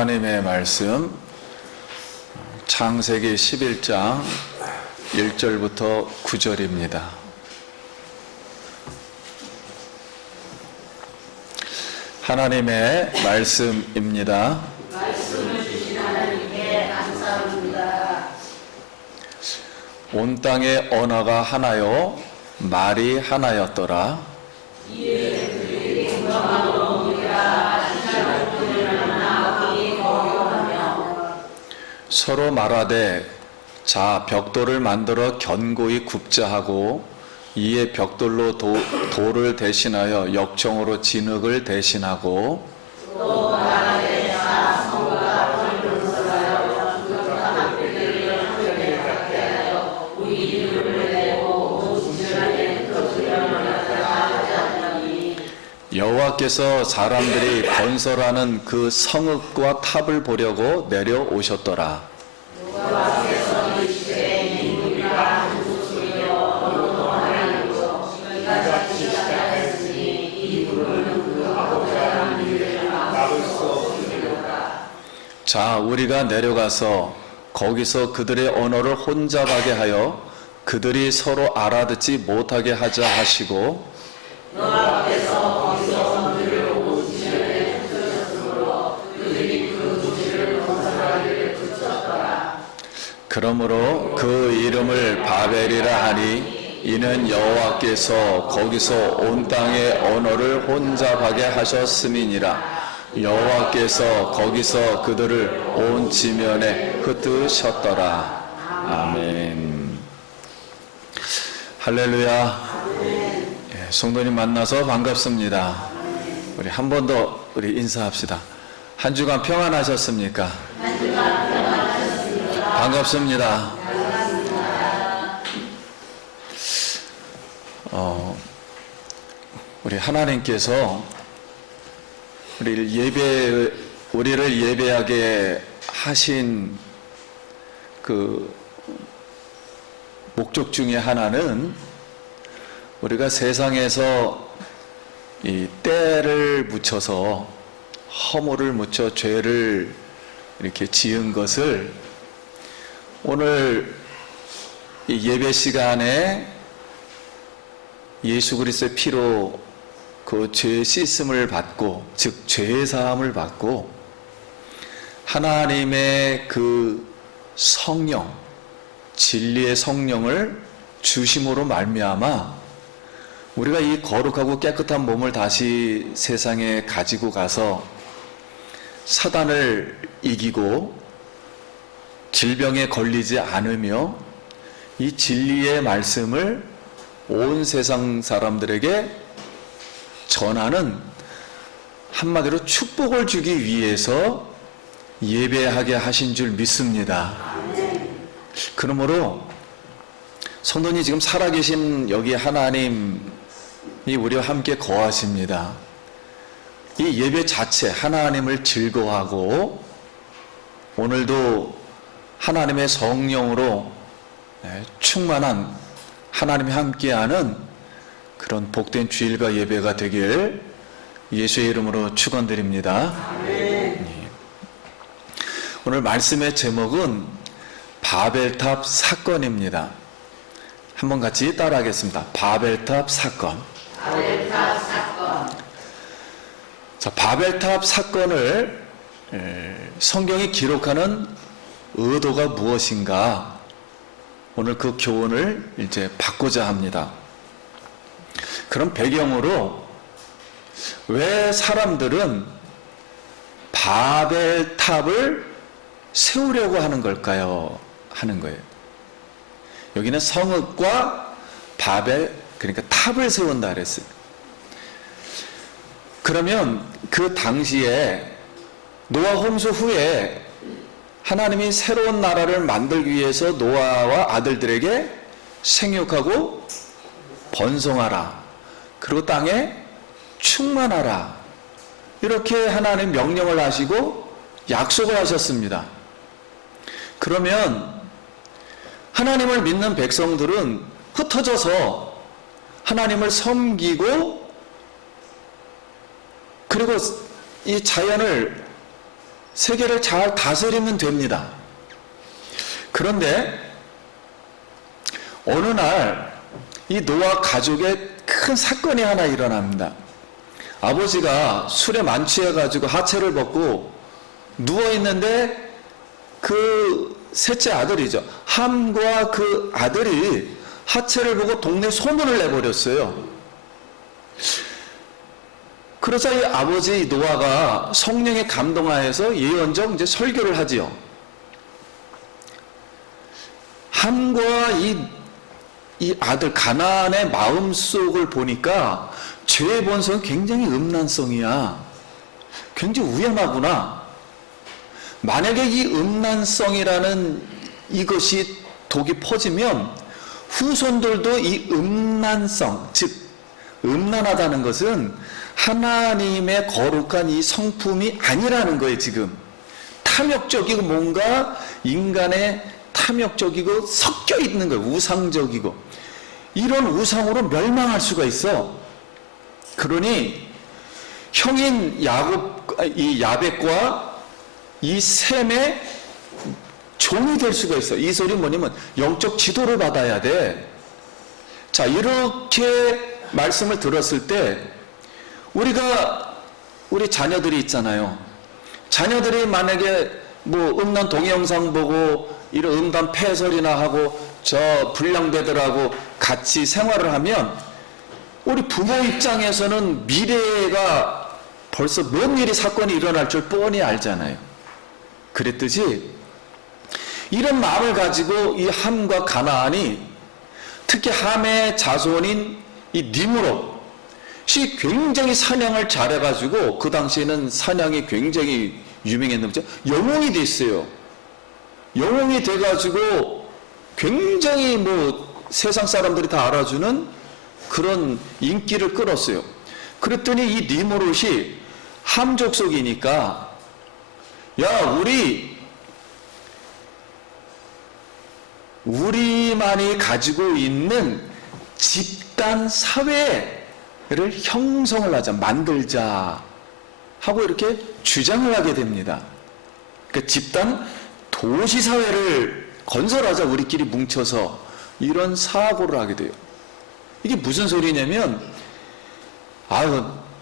하나님의 말씀 창세기 11장 1절부터 9절입니다. 하나님의 말씀입니다. 말씀을 주신 하나님께 감사합니다. 온 땅의 언어가 하나요 말이 하나였더라. 이에 그들이 공감하고 우리가 지체로 그들을 만나기 어려워하며 서로 말하되 자 벽돌을 만들어 견고히 굽자 하고 이에 벽돌로 돌을 대신하여 역청으로 진흙을 대신하고 또 말하되 자 성과 돌을 건설하여 그것과 학교들을 한편에 갖게 하여 우리 이름을 내고 온 지면에 그 주변을 하지 않으니 여호와께서 사람들이 건설하는 그 성읍과 탑을 보려고 내려오셨더라. 여호와께서 이르시되 인물이가 한 곳이며 너도 하나님으로 네가 지시하였으니 이 불은 그 하고자 하는 일을 막을 수 없으리로다. 자 우리가 내려가서 거기서 그들의 언어를 혼잡하게 하여 그들이 서로 알아듣지 못하게 하자 하시고 여호와께서 거기서 그들을 온 지면에 붙으셨으므로 그들이 그 도시를 건설하기를 그쳤더라. 그러므로 그 이름을 바벨이라 하니 이는 여호와께서 거기서 온 땅의 언어를 혼잡하게 하셨음이니라. 여호와께서 거기서 그들을 온 지면에 흩으셨더라. 아멘. 할렐루야. 성도님 만나서 반갑습니다. 우리 한 번 더 우리 인사합시다. 한 주간 평안하셨습니까? 반갑습니다. 우리 하나님께서 우리를 예배하게 하신 그 목적 중에 하나는 우리가 세상에서 이 때를 묻혀서 허물을 묻혀 죄를 이렇게 지은 것을 오늘 이 예배 시간에 예수 그리스도의 피로 그 죄 씻음을 받고 즉 죄 사함을 받고 하나님의 그 성령 진리의 성령을 주심으로 말미암아 우리가 이 거룩하고 깨끗한 몸을 다시 세상에 가지고 가서 사단을 이기고 질병에 걸리지 않으며 이 진리의 말씀을 온 세상 사람들에게 전하는 한마디로 축복을 주기 위해서 예배하게 하신 줄 믿습니다. 그러므로 성도님 지금 살아계신 여기 하나님이 우리와 함께 거하십니다. 이 예배 자체 하나님을 즐거워하고 오늘도 하나님의 성령으로 충만한 하나님이 함께하는 그런 복된 주일과 예배가 되길 예수의 이름으로 축원드립니다. 오늘 말씀의 제목은 바벨탑 사건입니다. 한번 같이 따라하겠습니다. 바벨탑 사건. 바벨탑 사건. 자, 바벨탑 사건을 성경이 기록하는 의도가 무엇인가? 오늘 그 교훈을 이제 받고자 합니다. 그런 배경으로 왜 사람들은 바벨탑을 세우려고 하는 걸까요? 하는 거예요. 여기는 성읍과 바벨, 그러니까 탑을 세운다 그랬어요. 그러면 그 당시에 노아 홍수 후에 하나님이 새로운 나라를 만들기 위해서 노아와 아들들에게 생육하고 번성하라. 그리고 땅에 충만하라. 이렇게 하나님 명령을 하시고 약속을 하셨습니다. 그러면 하나님을 믿는 백성들은 흩어져서 하나님을 섬기고 그리고 이 자연을 세계를 잘 다스리면 됩니다. 그런데 어느 날 이 노아 가족에 큰 사건이 하나 일어납니다. 아버지가 술에 만취해가지고 하체를 벗고 누워있는데 그 셋째 아들이죠. 함과 그 아들이 하체를 보고 동네 소문을 내버렸어요. 그러자 이 아버지 노아가 성령에 감동하여서 예언적 이제 설교를 하지요. 함과 이 아들 가나안의 마음속을 보니까 죄의 본성은 굉장히 음란성이야. 굉장히 위험하구나. 만약에 이 음란성이라는 이것이 독이 퍼지면 후손들도 이 음란성, 즉 음란하다는 것은 하나님의 거룩한 이 성품이 아니라는 거예요. 지금 탐욕적이고 뭔가 인간의 탐욕적이고 섞여 있는 거예요. 우상적이고 이런 우상으로 멸망할 수가 있어. 그러니 형인 야벳과 이 셈의 종이 될 수가 있어. 이 소리 뭐냐면 영적 지도를 받아야 돼. 자, 이렇게 말씀을 들었을 때 우리 자녀들이 있잖아요. 자녀들이 만약에 뭐 음란 동영상 보고 이런 음란 폐설이나 하고 저 불량배들하고 같이 생활을 하면 우리 부모 입장에서는 미래가 벌써 뭔 일이 사건이 일어날 줄 뻔히 알잖아요. 그랬듯이 이런 마음을 가지고 이 함과 가나안이 특히 함의 자손인 이 니므롯이 굉장히 사냥을 잘해가지고 그 당시에는 사냥이 굉장히 유명했는데 영웅이 됐어요. 영웅이 돼가지고 굉장히 뭐 세상 사람들이 다 알아주는 그런 인기를 끌었어요. 그랬더니 이 니므롯이 함 족속이니까 야 우리만이 가지고 있는 집단 사회를 형성을 하자, 만들자 하고 이렇게 주장을 하게 됩니다. 그러니까 집단 도시 사회를 건설하자, 우리끼리 뭉쳐서 이런 사고를 하게 돼요. 이게 무슨 소리냐면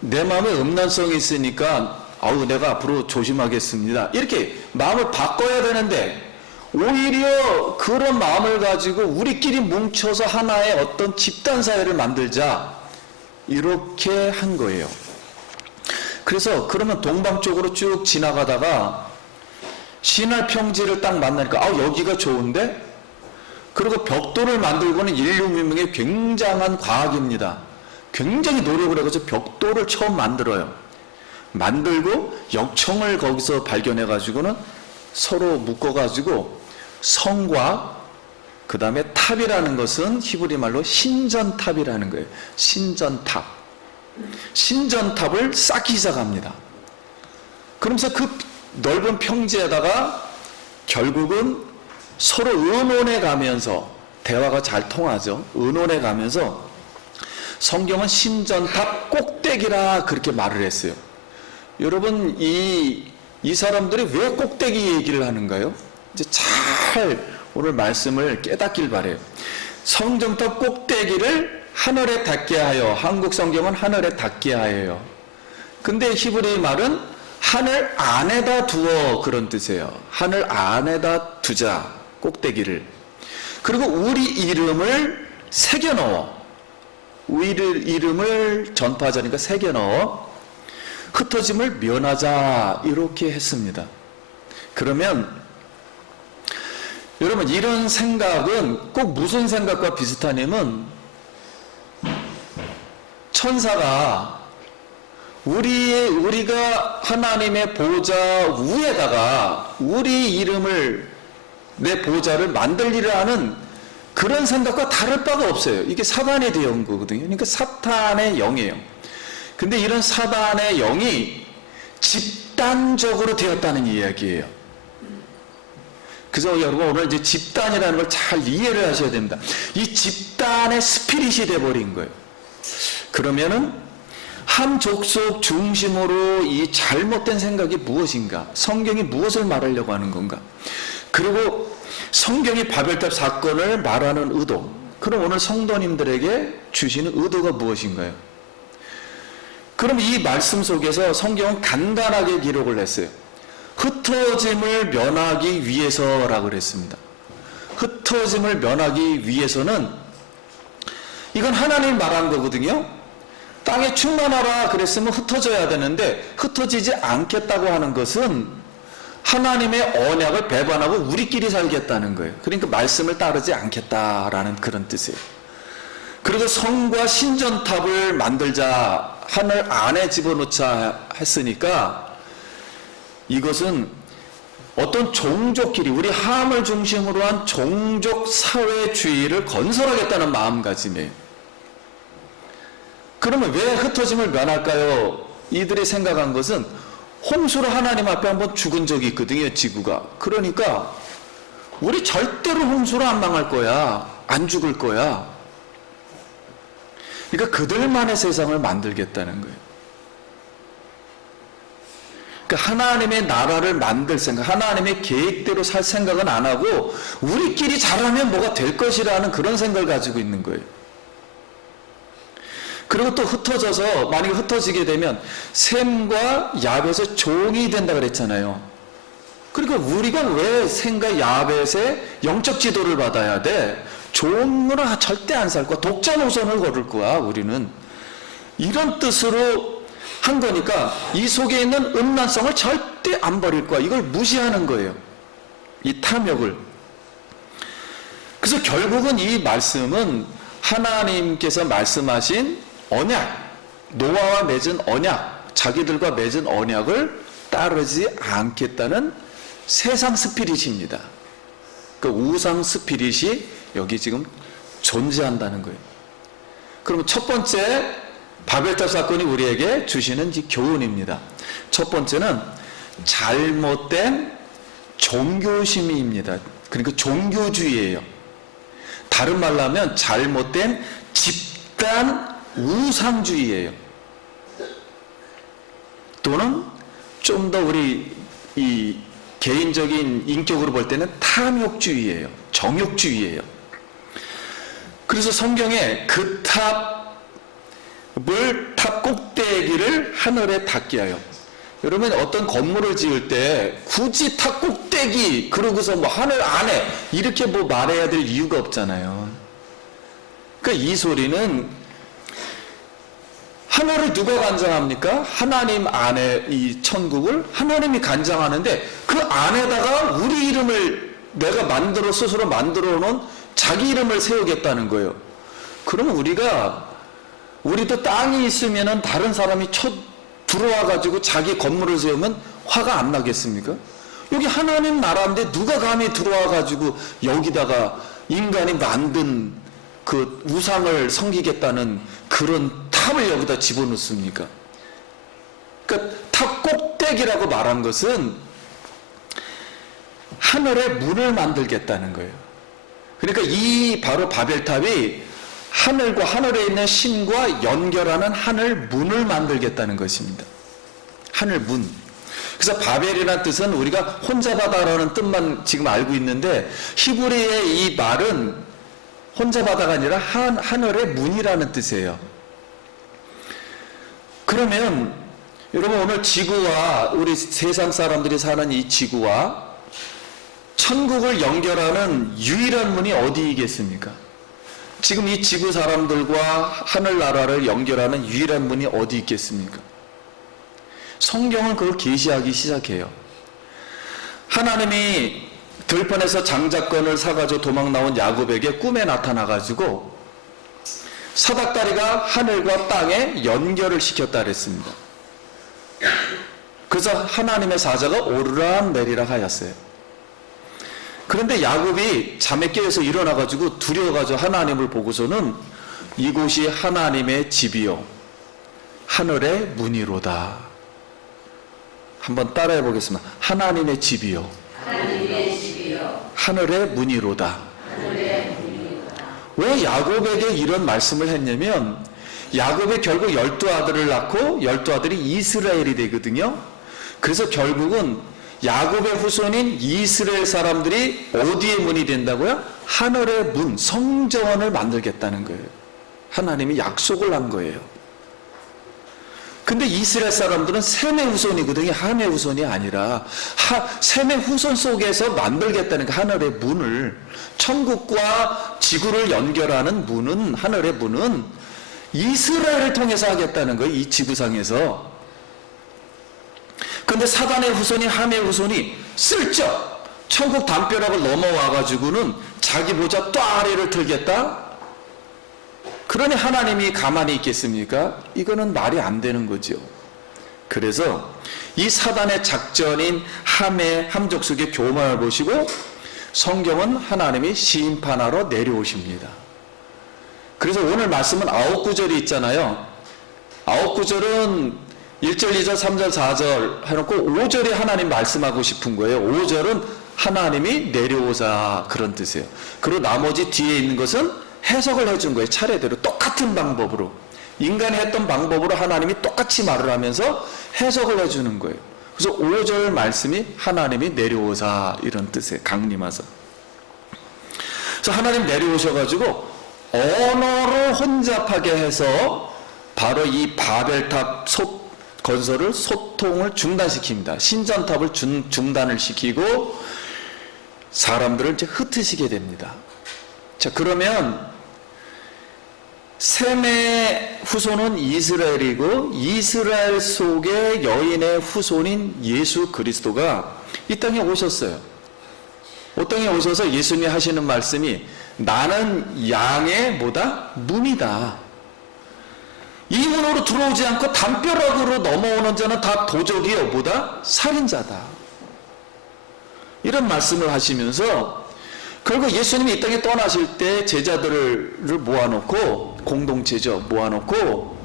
내 마음에 음란성이 있으니까 내가 앞으로 조심하겠습니다. 이렇게 마음을 바꿔야 되는데 오히려 그런 마음을 가지고 우리끼리 뭉쳐서 하나의 어떤 집단 사회를 만들자 이렇게 한 거예요. 그래서 그러면 동방 쪽으로 쭉 지나가다가 시날 평지를 딱 만나니까 여기가 좋은데? 그리고 벽돌을 만들고는 인류 문명의 굉장한 과학입니다. 굉장히 노력을 해서 벽돌을 처음 만들어요. 만들고 역청을 거기서 발견해가지고는 서로 묶어가지고 성과 그 다음에 탑이라는 것은 히브리 말로 신전탑이라는 거예요. 신전탑. 신전탑을 쌓기 시작합니다. 그러면서 그 넓은 평지에다가 결국은 서로 의논해 가면서 대화가 잘 통하죠. 의논해 가면서 성경은 신전탑 꼭대기라 그렇게 말을 했어요. 여러분 이 사람들이 왜 꼭대기 얘기를 하는가요? 이제 잘 오늘 말씀을 깨닫길 바래요. 성전탑 꼭대기를 하늘에 닿게 하여, 한국 성경은 하늘에 닿게 하여요. 근데 히브리 말은 하늘 안에다 두어 그런 뜻이에요. 하늘 안에다 두자, 꼭대기를. 그리고 우리 이름을 새겨 넣어. 우리 이름을 전파하자니까 새겨 넣어 흩어짐을 면하자 이렇게 했습니다. 그러면 여러분 이런 생각은 꼭 무슨 생각과 비슷하냐면 천사가 우리가 하나님의 보좌 위에다가 우리 이름을 내 보좌를 만들리라 하는 그런 생각과 다를 바가 없어요. 이게 사단에 대한 거거든요. 그러니까 사탄의 영이에요. 근데 이런 사단의 영이 집단적으로 되었다는 이야기예요. 그래서 여러분 오늘 이제 집단이라는 걸 잘 이해를 하셔야 됩니다. 이 집단의 스피릿이 돼버린 거예요. 그러면은 한 족속 중심으로 이 잘못된 생각이 무엇인가? 성경이 무엇을 말하려고 하는 건가? 그리고 성경이 바벨탑 사건을 말하는 의도, 그럼 오늘 성도님들에게 주시는 의도가 무엇인가요? 그럼 이 말씀 속에서 성경은 간단하게 기록을 했어요. 흩어짐을 면하기 위해서라고 그랬습니다. 흩어짐을 면하기 위해서는 이건 하나님이 말한 거거든요. 땅에 충만하라 그랬으면 흩어져야 되는데 흩어지지 않겠다고 하는 것은 하나님의 언약을 배반하고 우리끼리 살겠다는 거예요. 그러니까 말씀을 따르지 않겠다라는 그런 뜻이에요. 그리고 성과 신전탑을 만들자, 하늘 안에 집어넣자 했으니까 이것은 어떤 종족끼리, 우리 함을 중심으로 한 종족 사회주의를 건설하겠다는 마음가짐이에요. 그러면 왜 흩어짐을 면할까요? 이들이 생각한 것은 홍수로 하나님 앞에 한번 죽은 적이 있거든요, 지구가. 그러니까 우리 절대로 홍수로 안 망할 거야, 안 죽을 거야. 그러니까 그들만의 세상을 만들겠다는 거예요. 그러니까 하나님의 나라를 만들 생각, 하나님의 계획대로 살 생각은 안 하고 우리끼리 잘하면 뭐가 될 것이라는 그런 생각을 가지고 있는 거예요. 그리고 또 흩어져서, 만약에 흩어지게 되면 셈과 야벳의 종이 된다 그랬잖아요. 그러니까 우리가 왜 셈과 야벳의 영적 지도를 받아야 돼? 종으로 절대 안 살 거야. 독자 노선을 걸을 거야, 우리는. 이런 뜻으로 한 거니까 이 속에 있는 음란성을 절대 안 버릴 거야. 이걸 무시하는 거예요, 이 탐욕을. 그래서 결국은 이 말씀은 하나님께서 말씀하신 언약, 노아와 맺은 언약, 자기들과 맺은 언약을 따르지 않겠다는 세상 스피릿입니다. 그 우상 스피릿이 여기 지금 존재한다는 거예요. 그럼 첫 번째 바벨탑 사건이 우리에게 주시는 이 교훈입니다. 첫 번째는 잘못된 종교심입니다. 그러니까 종교주의예요. 다른 말로 하면 잘못된 집단 우상주의예요. 또는 좀 더 우리 이 개인적인 인격으로 볼 때는 탐욕주의예요. 정욕주의예요. 그래서 성경에 그 탑 꼭대기를 하늘에 닿게 하여. 여러분, 어떤 건물을 지을 때 굳이 탑 꼭대기 그러고서 뭐 하늘 안에 이렇게 뭐 말해야 될 이유가 없잖아요. 그러니까 이 소리는 하늘을 누가 관장합니까? 하나님 안에 이 천국을 하나님이 관장하는데 그 안에다가 우리 이름을 내가 만들어 스스로 만들어 놓은 자기 이름을 세우겠다는 거예요. 그러면 우리도 땅이 있으면은 다른 사람이 들어와 가지고 자기 건물을 세우면 화가 안 나겠습니까? 여기 하나님 나라인데 누가 감히 들어와 가지고 여기다가 인간이 만든 그 우상을 섬기겠다는 그런 탑을 여기다 집어넣습니까? 그러니까 탑 꼭대기라고 말한 것은 하늘의 문을 만들겠다는 거예요. 그러니까 이 바로 바벨탑이 하늘과 하늘에 있는 신과 연결하는 하늘 문을 만들겠다는 것입니다. 하늘 문. 그래서 바벨이라는 뜻은 우리가 혼잡하다라는 뜻만 지금 알고 있는데 히브리의 이 말은 혼잡하다가 아니라 하늘의 문이라는 뜻이에요. 그러면 여러분, 오늘 지구와 우리 세상 사람들이 사는 이 지구와 천국을 연결하는 유일한 문이 어디이겠습니까? 지금 이 지구 사람들과 하늘나라를 연결하는 유일한 문이 어디 있겠습니까? 성경은 그걸 계시하기 시작해요. 하나님이 들판에서 장자권을 사가지고 도망 나온 야곱에게 꿈에 나타나가지고 사닥다리가 하늘과 땅에 연결을 시켰다 그랬습니다. 그래서 하나님의 사자가 오르락 내리락 하였어요. 그런데 야곱이 잠에 깨어서 일어나가지고 두려워가지고 하나님을 보고서는 이곳이 하나님의 집이요 하늘의 문이로다. 한번 따라해 보겠습니다. 하나님의 집이요 하늘의 문이로다. 왜 야곱에게 이런 말씀을 했냐면 야곱이 결국 12아들을 낳고 12아들이 이스라엘이 되거든요. 그래서 결국은 야곱의 후손인 이스라엘 사람들이 어디의 문이 된다고요? 하늘의 문, 성전을 만들겠다는 거예요. 하나님이 약속을 한 거예요. 근데 이스라엘 사람들은 셈의 후손이거든요. 함의 후손이 아니라 셈의 후손 속에서 만들겠다는 그 하늘의 문을, 천국과 지구를 연결하는 문은, 하늘의 문은 이스라엘을 통해서 하겠다는 거예요. 이 지구상에서. 근데 사단의 후손이, 함의 후손이 슬쩍 천국 담벼락을 넘어와 가지고는 자기 보좌 또 아래를 틀겠다? 그러니 하나님이 가만히 있겠습니까? 이거는 말이 안 되는 거죠. 그래서 이 사단의 작전인 함의 함족속의 교만을 보시고 성경은 하나님이 심판하러 내려오십니다. 그래서 오늘 말씀은 9구절이 있잖아요. 9구절은 1절, 2절, 3절, 4절 해놓고 5절에 하나님 말씀하고 싶은 거예요. 5절은 하나님이 내려오사 그런 뜻이에요. 그리고 나머지 뒤에 있는 것은 해석을 해준 거예요. 차례대로 똑같은 방법으로. 인간이 했던 방법으로 하나님이 똑같이 말을 하면서 해석을 해주는 거예요. 그래서 5절 말씀이 하나님이 내려오사 이런 뜻이에요. 강림하사. 그래서 하나님 내려오셔가지고 언어를 혼잡하게 해서 바로 이 바벨탑 건설을, 소통을 중단시킵니다. 신전탑을 중단을 시키고 사람들을 이제 흩으시게 됩니다. 자, 그러면 셈의 후손은 이스라엘이고 이스라엘 속의 여인의 후손인 예수 그리스도가 이 땅에 오셨어요. 이 땅에 오셔서 예수님이 하시는 말씀이 나는 양의 뭐다? 문이다. 이 문으로 들어오지 않고 담벼락으로 넘어오는 자는 다 도적이요 뭐다? 살인자다. 이런 말씀을 하시면서 그리고 예수님이 이 땅에 떠나실 때 제자들을 모아놓고, 공동체죠, 모아놓고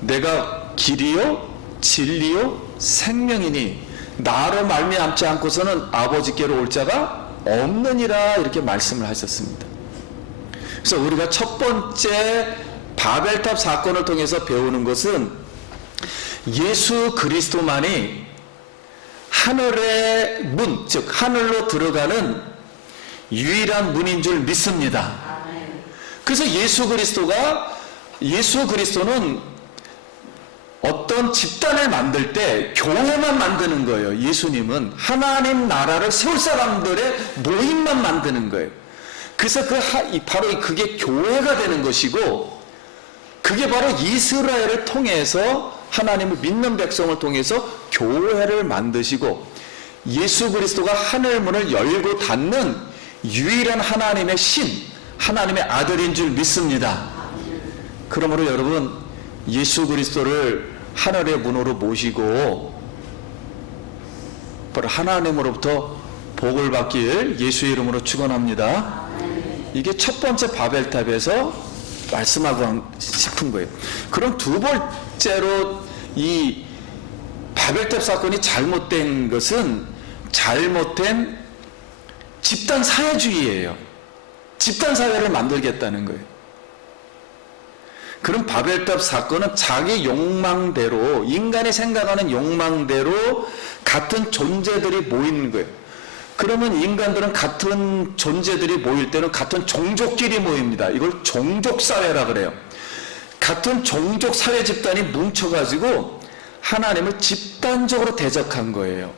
내가 길이요 진리요 생명이니 나로 말미암지 않고서는 아버지께로 올 자가 없느니라 이렇게 말씀을 하셨습니다. 그래서 우리가 첫 번째 바벨탑 사건을 통해서 배우는 것은 예수 그리스도만이 하늘의 문, 즉 하늘로 들어가는 유일한 문인 줄 믿습니다. 그래서 예수 그리스도는 어떤 집단을 만들 때 교회만 만드는 거예요. 예수님은 하나님 나라를 세울 사람들의 모임만 만드는 거예요. 그래서 바로 그게 교회가 되는 것이고, 그게 바로 이스라엘을 통해서 하나님을 믿는 백성을 통해서 교회를 만드시고, 예수 그리스도가 하늘 문을 열고 닫는 유일한 하나님의 신, 하나님의 아들인 줄 믿습니다. 그러므로 여러분, 예수 그리스도를 하늘의 문으로 모시고 바로 하나님으로부터 복을 받길 예수의 이름으로 축원합니다. 이게 첫 번째 바벨탑에서 말씀하고 싶은 거예요. 그럼 두 번째로 이 바벨탑 사건이 잘못된 것은 잘못된 집단 사회주의예요. 집단 사회를 만들겠다는 거예요. 그럼 바벨탑 사건은 자기 욕망대로, 인간이 생각하는 욕망대로 같은 존재들이 모이는 거예요. 그러면 인간들은 같은 존재들이 모일 때는 같은 종족끼리 모입니다. 이걸 종족사회라 그래요. 같은 종족 사회 집단이 뭉쳐가지고 하나님을 집단적으로 대적한 거예요.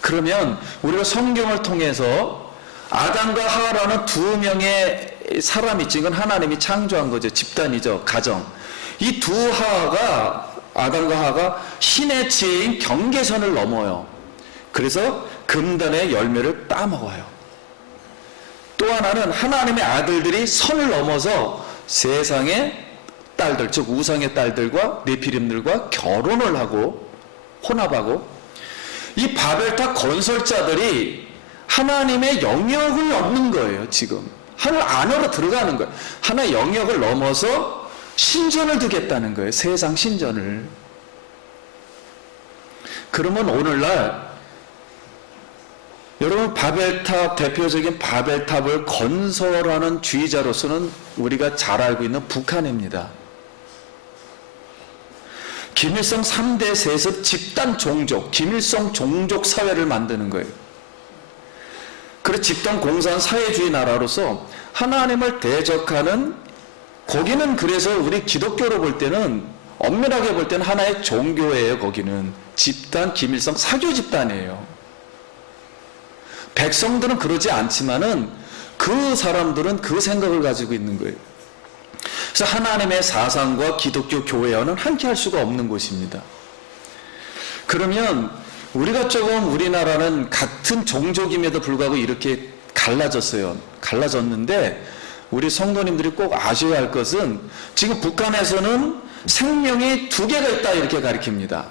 그러면 우리가 성경을 통해서 아담과 하와라는 두 명의 사람이 있지, 이건 하나님이 창조한 거죠. 집단이죠. 가정. 이 두 하와가, 아담과 하와가 신의 지혜인 경계선을 넘어요. 그래서 금단의 열매를 따먹어요. 또 하나는 하나님의 아들들이 선을 넘어서 세상의 딸들, 즉 우상의 딸들과 네피림들과 결혼을 하고 혼합하고, 이 바벨탑 건설자들이 하나님의 영역을 넘는 거예요. 지금 하늘 안으로 들어가는 거예요. 하나의 영역을 넘어서 신전을 두겠다는 거예요. 세상 신전을. 그러면 오늘날 여러분, 바벨탑, 대표적인 바벨탑을 건설하는 주의자로서는 우리가 잘 알고 있는 북한입니다. 김일성 3대 세습 집단 종족, 김일성 종족 사회를 만드는 거예요. 그래서 집단 공산 사회주의 나라로서 하나님을 대적하는, 거기는 그래서 우리 기독교로 볼 때는, 엄밀하게 볼 때는 하나의 종교예요. 거기는 집단 김일성 사교 집단이에요. 백성들은 그러지 않지만은 그 사람들은 그 생각을 가지고 있는 거예요. 그래서 하나님의 사상과 기독교 교회와는 함께 할 수가 없는 곳입니다. 그러면 우리가 조금, 우리나라는 같은 종족임에도 불구하고 이렇게 갈라졌어요. 갈라졌는데 우리 성도님들이 꼭 아셔야 할 것은, 지금 북한에서는 생명이 두 개가 있다 이렇게 가르칩니다.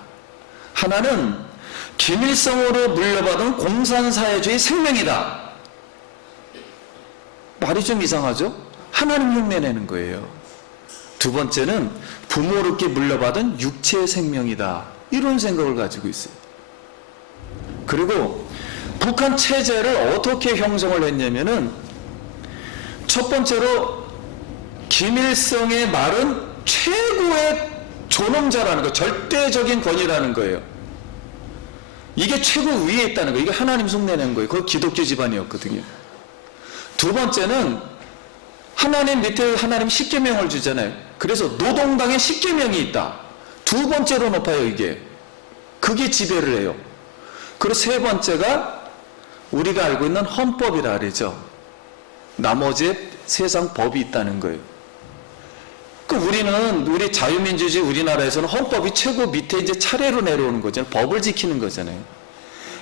하나는 김일성으로 물려받은 공산사회주의 생명이다. 말이 좀 이상하죠? 하나님 흉내내는 거예요. 두 번째는 부모롭게 물려받은 육체의 생명이다. 이런 생각을 가지고 있어요. 그리고 북한 체제를 어떻게 형성을 했냐면은, 첫 번째로 김일성의 말은 최고의 존엄자라는 거, 절대적인 권위라는 거예요. 이게 최고 위에 있다는 거예요. 이게 하나님 흉내낸 거예요. 그거 기독교 집안이었거든요. 두 번째는 하나님 밑에 하나님 십계명을 주잖아요. 그래서 노동당에 십계명이 있다. 두 번째로 높아요. 이게 그게 지배를 해요. 그리고 세 번째가 우리가 알고 있는 헌법이라 그러죠. 나머지 세상 법이 있다는 거예요. 우리 자유민주주의 우리나라에서는 헌법이 최고 밑에 이제 차례로 내려오는 거잖아요. 법을 지키는 거잖아요.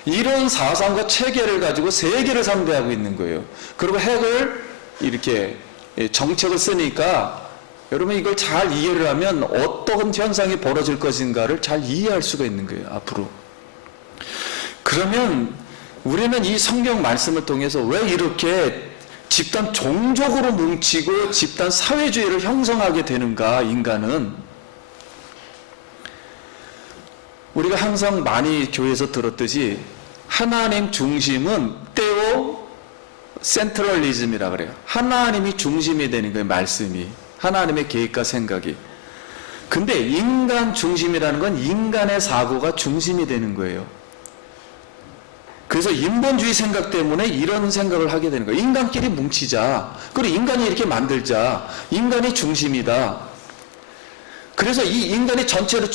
이런 사상과 체계를 가지고 세계를 상대하고 있는 거예요. 그리고 핵을 이렇게 정책을 쓰니까 여러분, 이걸 잘 이해를 하면 어떤 현상이 벌어질 것인가를 잘 이해할 수가 있는 거예요. 앞으로. 그러면 우리는 이 성경 말씀을 통해서 왜 이렇게 집단 종족으로 뭉치고 집단 사회주의를 형성하게 되는가, 인간은. 우리가 항상 많이 교회에서 들었듯이 하나님 중심은 테오 센트럴리즘이라 그래요. 하나님이 중심이 되는 거예요. 말씀이. 하나님의 계획과 생각이. 근데 인간 중심이라는 건 인간의 사고가 중심이 되는 거예요. 그래서 인본주의 생각 때문에 이런 생각을 하게 되는 거예요. 인간끼리 뭉치자. 그리고 인간이 이렇게 만들자. 인간이 중심이다. 그래서 이 인간이 전체로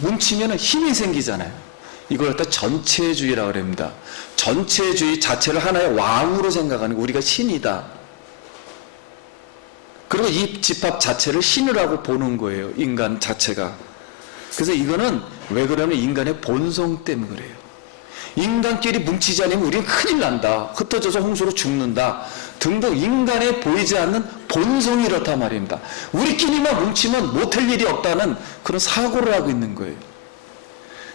뭉치면 힘이 생기잖아요. 이걸 갖다 전체주의라고 합니다. 전체주의 자체를 하나의 왕으로 생각하는 거, 우리가 신이다. 그리고 이 집합 자체를 신이라고 보는 거예요. 인간 자체가. 그래서 이거는 왜 그러냐면 인간의 본성 때문에 그래요. 인간끼리 뭉치지 않으면 우리는 큰일 난다. 흩어져서 홍수로 죽는다. 등등 인간에 보이지 않는 본성이 이렇단 말입니다. 우리끼리만 뭉치면 못할 일이 없다는 그런 사고를 하고 있는 거예요.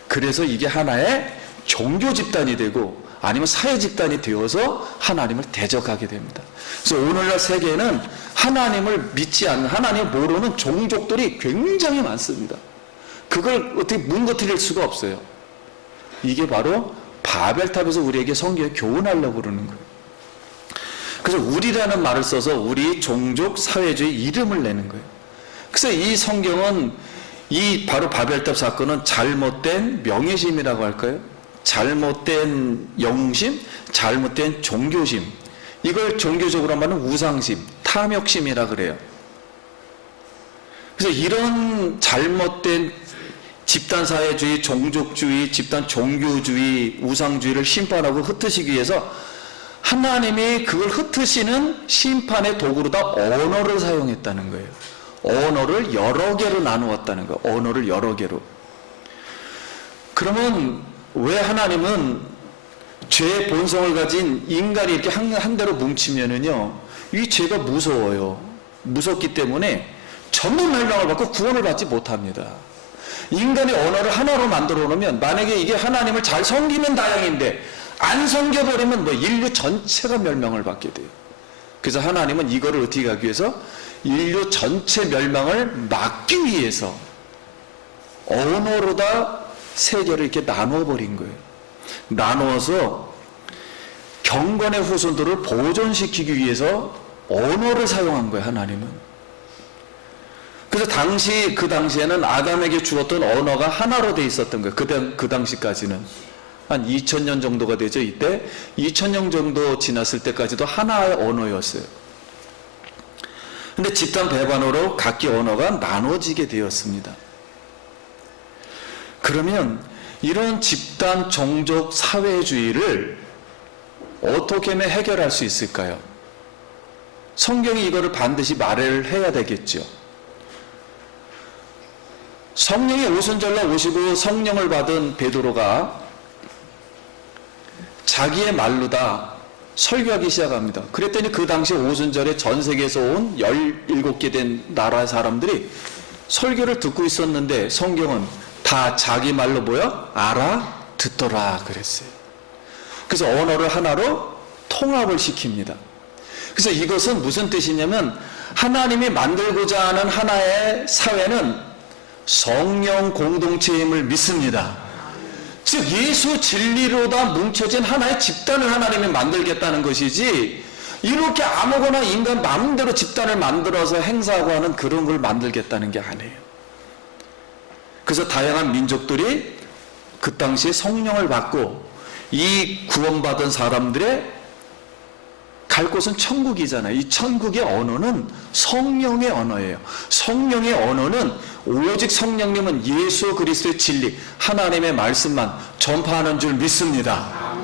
그래서 이게 하나의 종교 집단이 되고 아니면 사회 집단이 되어서 하나님을 대적하게 됩니다. 그래서 오늘날 세계에는 하나님을 믿지 않는, 하나님을 모르는 종족들이 굉장히 많습니다. 그걸 어떻게 뭉거뜨릴 수가 없어요. 이게 바로 바벨탑에서 우리에게 성경에 교훈하려고 그러는 거예요. 그래서 우리라는 말을 써서 우리 종족 사회주의 이름을 내는 거예요. 그래서 이 성경은 이 바로 바벨탑 사건은 잘못된 명예심이라고 할까요? 잘못된 영웅심, 잘못된 종교심, 이걸 종교적으로 말하면 우상심, 탐욕심이라 그래요. 그래서 이런 잘못된 집단사회주의, 종족주의, 집단 종교주의, 우상주의를 심판하고 흩으시기 위해서 하나님이 그걸 흩으시는 심판의 도구로다 언어를 사용했다는 거예요. 언어를 여러 개로 나누었다는 거예요. 언어를 여러 개로. 그러면 왜 하나님은 죄의 본성을 가진 인간이 이렇게 한 대로 뭉치면은요, 이 죄가 무서워요. 무섭기 때문에 전부 멸망을 받고 구원을 받지 못합니다. 인간의 언어를 하나로 만들어 놓으면 만약에 이게 하나님을 잘 섬기면 다행인데 안 섬겨버리면 뭐 인류 전체가 멸망을 받게 돼요. 그래서 하나님은 이거를 어떻게 하기 위해서 인류 전체 멸망을 막기 위해서 언어로 다 세계를 이렇게 나눠버린 거예요. 나누어서 경건의 후손들을 보존시키기 위해서 언어를 사용한 거예요, 하나님은. 그래서 그 당시에는 아담에게 주었던 언어가 하나로 돼 있었던 거예요. 그 당시까지는. 한 2000년 정도가 되죠, 이때. 2000년 정도 지났을 때까지도 하나의 언어였어요. 근데 집단 배반으로 각기 언어가 나눠지게 되었습니다. 그러면 이런 집단 종족 사회주의를 어떻게 하면 해결할 수 있을까요? 성경이 이거를 반드시 말을 해야 되겠죠. 성령이 오순절날 오시고 성령을 받은 베드로가 자기의 말로 다 설교하기 시작합니다. 그랬더니 그 당시 오순절에 전 세계에서 온 17개 된 나라의 사람들이 설교를 듣고 있었는데 성경은 다 자기 말로 뭐야? 알아듣더라 그랬어요. 그래서 언어를 하나로 통합을 시킵니다. 그래서 이것은 무슨 뜻이냐면 하나님이 만들고자 하는 하나의 사회는 성령 공동체임을 믿습니다. 즉 예수 진리로다 뭉쳐진 하나의 집단을 하나님이 만들겠다는 것이지 이렇게 아무거나 인간 마음대로 집단을 만들어서 행사하고 하는 그런 걸 만들겠다는 게 아니에요. 그래서 다양한 민족들이 그 당시에 성령을 받고 이 구원받은 사람들의 갈 곳은 천국이잖아요. 이 천국의 언어는 성령의 언어예요. 성령의 언어는 오직 성령님은 예수 그리스도의 진리, 하나님의 말씀만 전파하는 줄 믿습니다.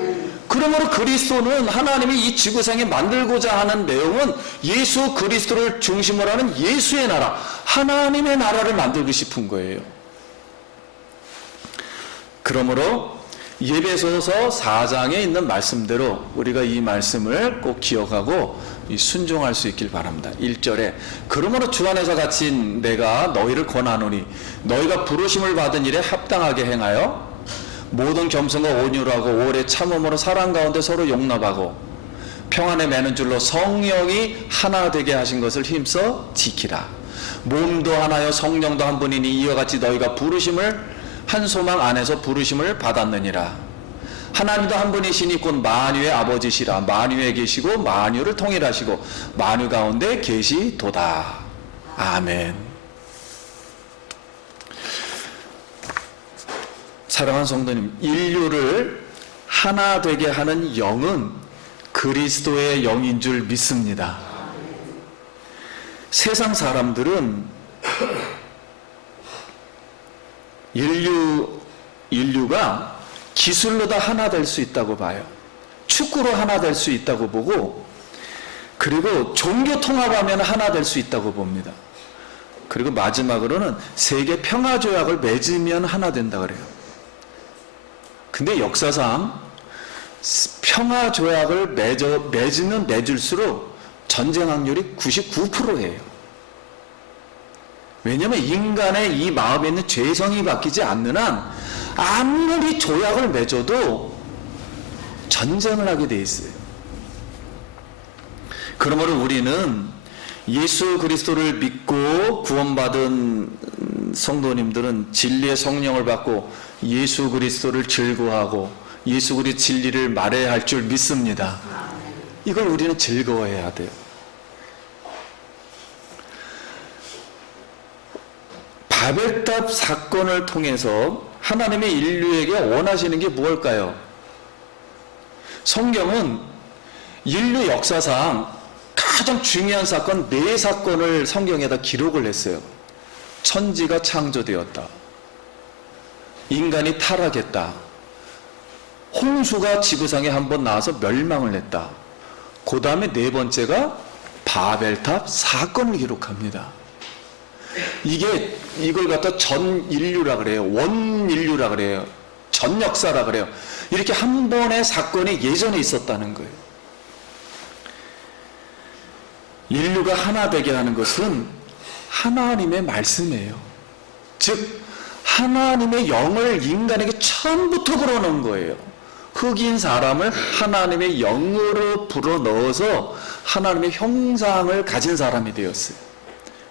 그러므로 그리스도는 하나님이 이 지구상에 만들고자 하는 내용은 예수 그리스도를 중심으로 하는 예수의 나라, 하나님의 나라를 만들고 싶은 거예요. 그러므로 예배소서 4장에 있는 말씀대로 우리가 이 말씀을 꼭 기억하고 순종할 수 있길 바랍니다. 1절에 그러므로 주 안에서 갇힌 내가 너희를 권하노니 너희가 부르심을 받은 일에 합당하게 행하여 모든 겸손과 온유로 하고 오래 참음으로 사랑 가운데 서로 용납하고 평안에 매는 줄로 성령이 하나 되게 하신 것을 힘써 지키라. 몸도 하나요 성령도 한 분이니 이와 같이 너희가 부르심을 한 소망 안에서 부르심을 받았느니라. 하나님도 한 분이시니 곧 만유의 아버지시라. 만유에 계시고 만유를 통일하시고 만유 가운데 계시도다. 아멘. 사랑하는 성도님, 인류를 하나 되게 하는 영은 그리스도의 영인 줄 믿습니다. 세상 사람들은 인류가 기술로 다 하나 될 수 있다고 봐요. 축구로 하나 될 수 있다고 보고, 그리고 종교 통합하면 하나 될 수 있다고 봅니다. 그리고 마지막으로는 세계 평화 조약을 맺으면 하나 된다 그래요. 근데 역사상 평화 조약을 맺으면 맺을수록 전쟁 확률이 99%예요. 왜냐하면 인간의 이 마음에 있는 죄성이 바뀌지 않는 한 아무리 조약을 맺어도 전쟁을 하게 돼 있어요. 그러므로 우리는 예수 그리스도를 믿고 구원받은 성도님들은 진리의 성령을 받고 예수 그리스도를 즐거워하고 예수 그리스도 진리를 말해야 할 줄 믿습니다. 이걸 우리는 즐거워해야 돼요. 바벨탑 사건을 통해서 하나님의 인류에게 원하시는 게 무엇일까요? 성경은 인류 역사상 가장 중요한 사건 4사건을 성경에다 기록을 했어요. 천지가 창조되었다. 인간이 타락했다. 홍수가 지구상에 한번 나와서 멸망을 했다. 그 다음에 4번째가 바벨탑 사건을 기록합니다. 이걸 갖다 전 인류라 그래요. 원 인류라 그래요. 전 역사라 그래요. 이렇게 한 번의 사건이 예전에 있었다는 거예요. 인류가 하나 되게 하는 것은 하나님의 말씀이에요. 즉 하나님의 영을 인간에게 처음부터 불어넣은 거예요. 흑인 사람을 하나님의 영으로 불어넣어서 하나님의 형상을 가진 사람이 되었어요.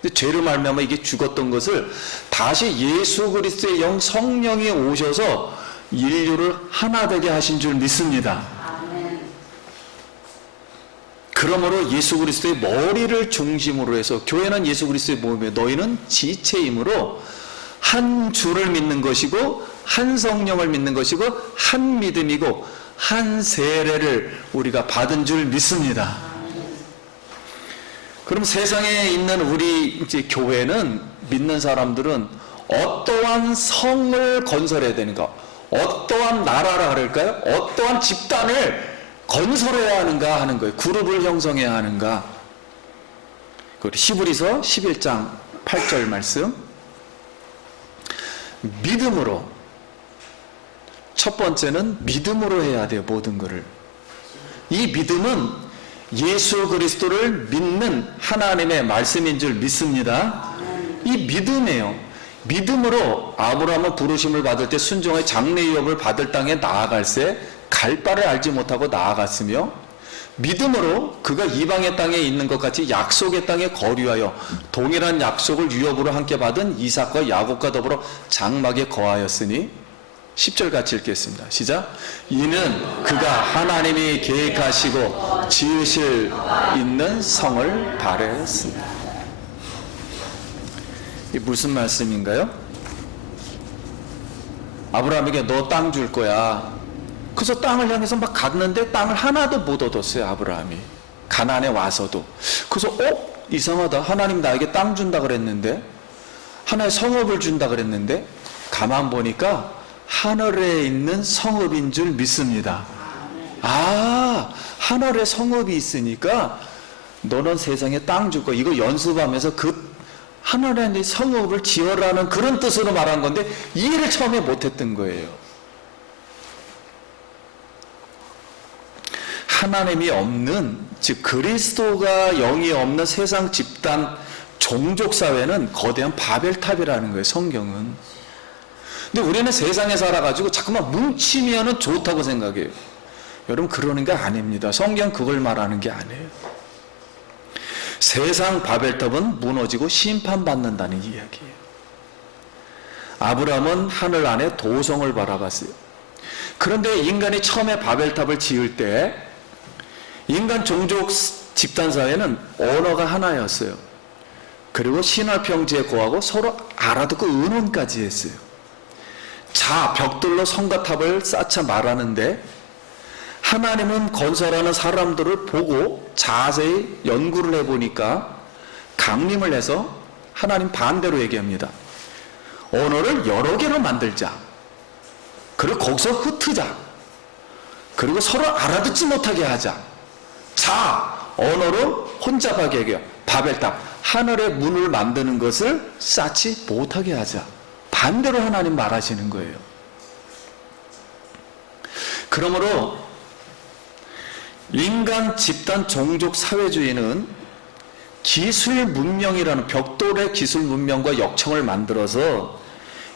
근데 죄로 말미암아 이게 죽었던 것을 다시 예수 그리스도의 영 성령이 오셔서 인류를 하나 되게 하신 줄 믿습니다. 그러므로 예수 그리스도의 머리를 중심으로 해서 교회는 예수 그리스도의 몸이며 너희는 지체이므로 한 주를 믿는 것이고 한 성령을 믿는 것이고 한 믿음이고 한 세례를 우리가 받은 줄 믿습니다. 그럼 세상에 있는 우리 이제 교회는 믿는 사람들은 어떠한 성을 건설해야 되는가? 어떠한 나라라 그럴까요? 어떠한 집단을 건설해야 하는가 하는 거예요. 그룹을 형성해야 하는가. 히브리서 11장 8절 말씀. 믿음으로, 첫 번째는 믿음으로 해야 돼요. 모든 것을. 이 믿음은 예수 그리스도를 믿는 하나님의 말씀인 줄 믿습니다. 이 믿음이에요. 믿음으로 아브라함은 부르심을 받을 때 순종의 장래 유업을 받을 땅에 나아갈새 갈 바를 알지 못하고 나아갔으며, 믿음으로 그가 이방의 땅에 있는 것 같이 약속의 땅에 거류하여 동일한 약속을 유업으로 함께 받은 이삭과 야곱과 더불어 장막에 거하였으니, 10절 같이 읽겠습니다. 시작. 이는 그가 하나님이 계획하시고 지으실 있는 성을 바랬습니다. 이 무슨 말씀인가요? 아브라함에게 너 땅 줄 거야. 그래서 땅을 향해서 막 갔는데 땅을 하나도 못 얻었어요. 아브라함이 가나안에 와서도. 그래서 이상하다. 하나님 나에게 땅 준다 그랬는데, 하나의 성읍을 준다 그랬는데, 가만 보니까 하늘에 있는 성읍인 줄 믿습니다. 아, 하늘에 성읍이 있으니까 너는 세상에 땅 줄 거야. 이거 연습하면서 그 하늘에 있는 성읍을 지어라는 그런 뜻으로 말한 건데 이해를 처음에 못했던 거예요. 하나님이 없는, 즉 그리스도가 영이 없는 세상 집단 종족 사회는 거대한 바벨탑이라는 거예요. 성경은. 근데 우리는 세상에 살아가지고 자꾸만 뭉치면은 좋다고 생각해요. 여러분 그러는 게 아닙니다. 성경 그걸 말하는 게 아니에요. 세상 바벨탑은 무너지고 심판받는다는 이야기예요. 아브라함은 하늘 안에 도성을 바라봤어요. 그런데 인간이 처음에 바벨탑을 지을 때 인간 종족 집단 사회는 언어가 하나였어요. 그리고 신화평지에 거하고 서로 알아듣고 의논까지 했어요. 자, 벽돌로 성과 탑을 쌓자 말하는데 하나님은 건설하는 사람들을 보고 자세히 연구를 해보니까 강림을 해서 하나님 반대로 얘기합니다. 언어를 여러 개로 만들자. 그리고 거기서 흩으자. 그리고 서로 알아듣지 못하게 하자. 자, 언어로 혼잡하게 해요. 바벨탑, 하늘의 문을 만드는 것을 쌓지 못하게 하자. 반대로 하나님 말하시는 거예요. 그러므로 인간 집단 종족 사회주의는 기술 문명이라는 벽돌의 기술 문명과 역청을 만들어서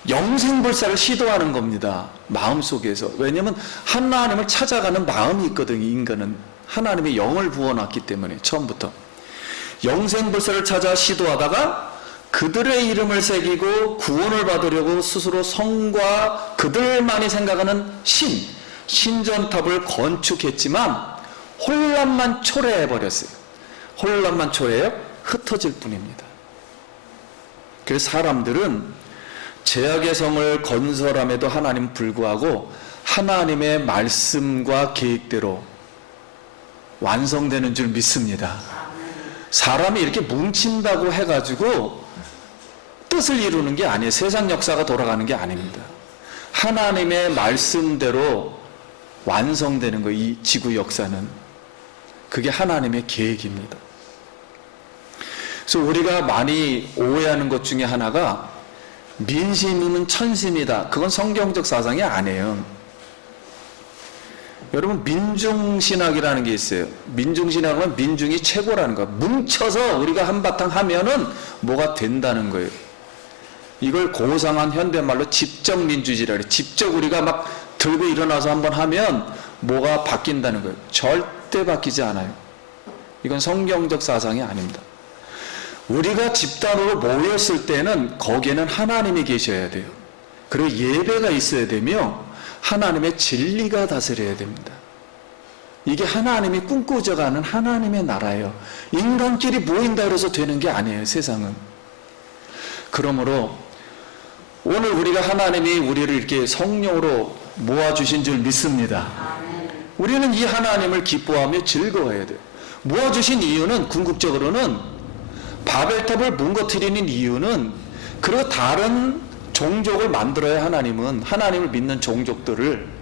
영생불사를 시도하는 겁니다. 마음속에서. 왜냐하면 하나님을 찾아가는 마음이 있거든요. 인간은 하나님의 영을 부어놨기 때문에 처음부터 영생불사를 찾아 시도하다가 그들의 이름을 새기고 구원을 받으려고 스스로 성과 그들만이 생각하는 신전탑을 건축했지만 혼란만 초래해버렸어요. 혼란만 초래해요? 흩어질 뿐입니다. 그래서 사람들은 제약의 성을 건설함에도 하나님 불구하고 하나님의 말씀과 계획대로 완성되는 줄 믿습니다. 사람이 이렇게 뭉친다고 해가지고 뜻을 이루는 게 아니에요. 세상 역사가 돌아가는 게 아닙니다. 하나님의 말씀대로 완성되는 거예요. 이 지구 역사는. 그게 하나님의 계획입니다. 그래서 우리가 많이 오해하는 것 중에 하나가 민심은 천심이다. 그건 성경적 사상이 아니에요. 여러분 민중신학이라는 게 있어요. 민중신학은 민중이 최고라는 거예요. 뭉쳐서 우리가 한바탕 하면은 뭐가 된다는 거예요. 이걸 고상한 현대말로 집적민주주의라 그래요. 직접 우리가 막 들고 일어나서 한번 하면 뭐가 바뀐다는 거예요. 절대 바뀌지 않아요. 이건 성경적 사상이 아닙니다. 우리가 집단으로 모였을 때는 거기에는 하나님이 계셔야 돼요. 그리고 예배가 있어야 되며 하나님의 진리가 다스려야 됩니다. 이게 하나님이 꿈꾸어가는 하나님의 나라예요. 인간끼리 모인다 그래서 되는 게 아니에요, 세상은. 그러므로 오늘 우리가 하나님이 우리를 이렇게 성령으로 모아주신 줄 믿습니다. 우리는 이 하나님을 기뻐하며 즐거워해야 돼요. 모아주신 이유는 궁극적으로는 바벨탑을 뭉거뜨리는 이유는 그리고 다른 종족을 만들어야 하나님은 하나님을 믿는 종족들을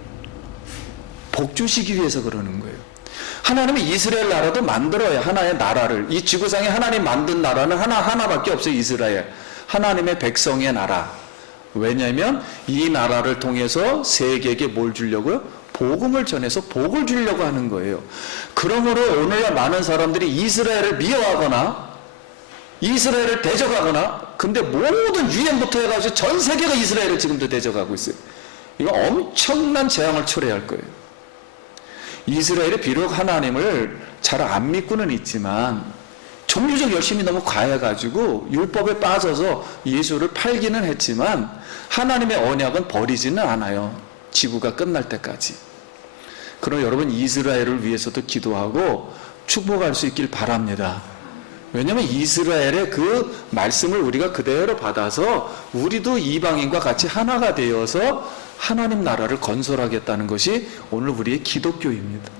복주시기 위해서 그러는 거예요. 하나님이 이스라엘 나라도 만들어야 하나의 나라를, 이 지구상에 하나님 만든 나라는 하나밖에 없어요. 이스라엘. 하나님의 백성의 나라. 왜냐하면 이 나라를 통해서 세계에게 뭘 주려고요? 복음을 전해서 복을 주려고 하는 거예요. 그러므로 오늘날 많은 사람들이 이스라엘을 미워하거나 이스라엘을 대적하거나, 근데 모든 유엔부터 해가지고 전 세계가 이스라엘을 지금도 대적하고 있어요. 이거 엄청난 재앙을 초래할 거예요. 이스라엘이 비록 하나님을 잘 안 믿고는 있지만 종교적 열심이 너무 과해가지고 율법에 빠져서 예수를 팔기는 했지만 하나님의 언약은 버리지는 않아요. 지구가 끝날 때까지. 그럼 여러분 이스라엘을 위해서도 기도하고 축복할 수 있길 바랍니다. 왜냐하면 이스라엘의 그 말씀을 우리가 그대로 받아서 우리도 이방인과 같이 하나가 되어서 하나님 나라를 건설하겠다는 것이 오늘 우리의 기독교입니다.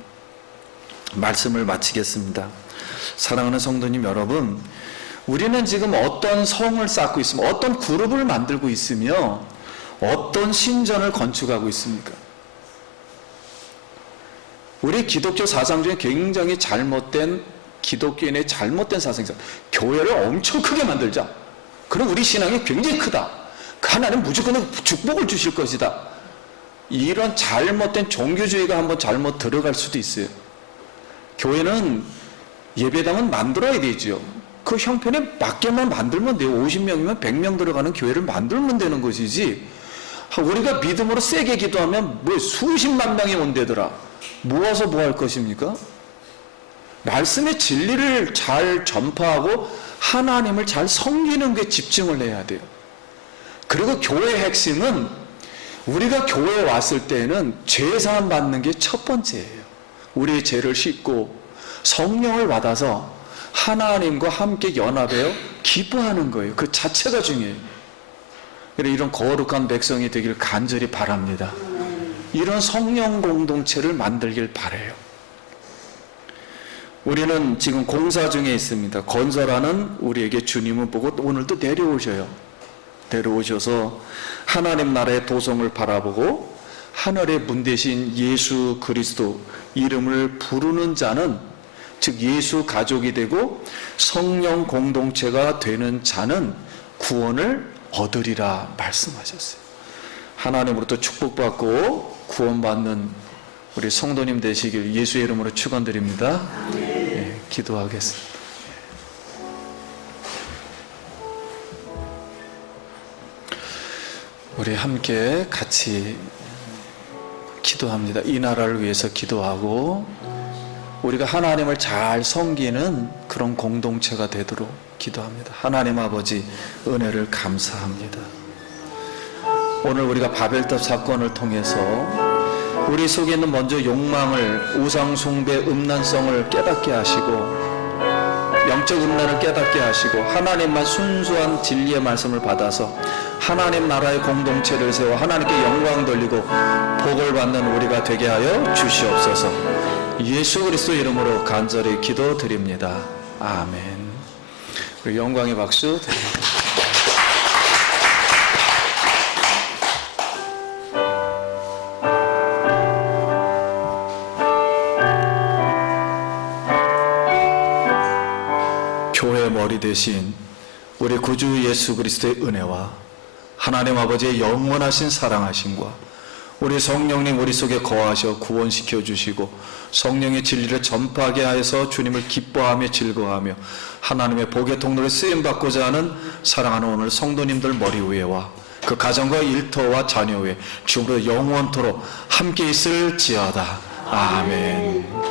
말씀을 마치겠습니다. 사랑하는 성도님 여러분, 우리는 지금 어떤 성을 쌓고 있으며 어떤 그룹을 만들고 있으며 어떤 신전을 건축하고 있습니까? 우리 기독교 사상 중에 굉장히 잘못된 기독교인의 잘못된 사상이죠. 교회를 엄청 크게 만들자. 그럼 우리 신앙이 굉장히 크다. 하나님 무조건 축복을 주실 것이다. 이런 잘못된 종교주의가 한번 잘못 들어갈 수도 있어요. 교회는 예배당은 만들어야 되죠. 그 형편에 맞게만 만들면 돼요. 50명이면 100명 들어가는 교회를 만들면 되는 것이지, 우리가 믿음으로 세게 기도하면 뭐 수십만 명이 온대더라. 모아서 뭐 할 것입니까? 말씀의 진리를 잘 전파하고 하나님을 잘 섬기는 게 집중을 해야 돼요. 그리고 교회의 핵심은 우리가 교회에 왔을 때는 죄사함 받는 게 첫 번째예요. 우리의 죄를 씻고 성령을 받아서 하나님과 함께 연합하여 기뻐하는 거예요. 그 자체가 중요해요. 그래서 이런 거룩한 백성이 되길 간절히 바랍니다. 이런 성령 공동체를 만들길 바라요. 우리는 지금 공사 중에 있습니다. 건설하는 우리에게 주님은 보고 오늘도 내려오셔요. 내려오셔서 하나님 나라의 도성을 바라보고 하늘의 문 대신 예수 그리스도 이름을 부르는 자는, 즉 예수 가족이 되고 성령 공동체가 되는 자는 구원을 얻으리라 말씀하셨어요. 하나님으로부터 축복받고 구원받는 우리 성도님 되시길 예수의 이름으로 축원드립니다. 네, 기도하겠습니다. 우리 함께 같이 기도합니다. 이 나라를 위해서 기도하고 우리가 하나님을 잘 섬기는 그런 공동체가 되도록 기도합니다. 하나님 아버지, 은혜를 감사합니다. 오늘 우리가 바벨탑 사건을 통해서 우리 속에 있는 먼저 욕망을, 우상 숭배, 음란성을 깨닫게 하시고 영적 음란을 깨닫게 하시고 하나님만 순수한 진리의 말씀을 받아서 하나님 나라의 공동체를 세워 하나님께 영광 돌리고 복을 받는 우리가 되게 하여 주시옵소서. 예수 그리스도 이름으로 간절히 기도드립니다. 아멘. 우리 영광의 박수 드립니다. 교회의 머리 대신 우리 구주 예수 그리스도의 은혜와 하나님 아버지의 영원하신 사랑하심과 우리 성령님 우리 속에 거하셔 구원시켜 주시고 성령의 진리를 전파하게 하여서 주님을 기뻐하며 즐거워하며 하나님의 복의 통로를 쓰임받고자 하는 사랑하는 오늘 성도님들 머리 위에와 그 가정과 일터와 자녀 위에 주로 영원토록 함께 있을지어다. 아멘.